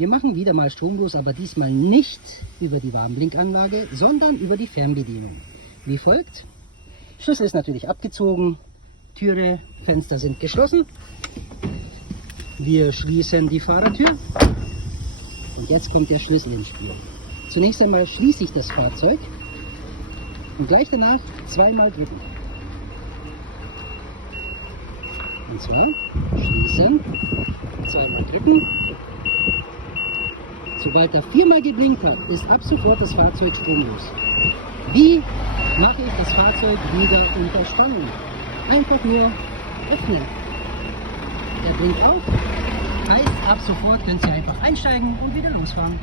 Wir machen wieder mal stromlos, aber diesmal nicht über die Warnblinkanlage, sondern über die Fernbedienung. Wie folgt. Schlüssel ist natürlich abgezogen, Türe, Fenster sind geschlossen. Wir schließen die Fahrertür und jetzt kommt der Schlüssel ins Spiel. Zunächst einmal schließe ich das Fahrzeug und gleich danach zweimal drücken. Und zwar schließen, zweimal drücken. Sobald er viermal geblinkt hat, ist ab sofort das Fahrzeug stromlos. Wie mache ich das Fahrzeug wieder unter Spannung? Einfach nur öffnen. Er blinkt auf, heißt ab sofort könnt ihr einfach einsteigen und wieder losfahren.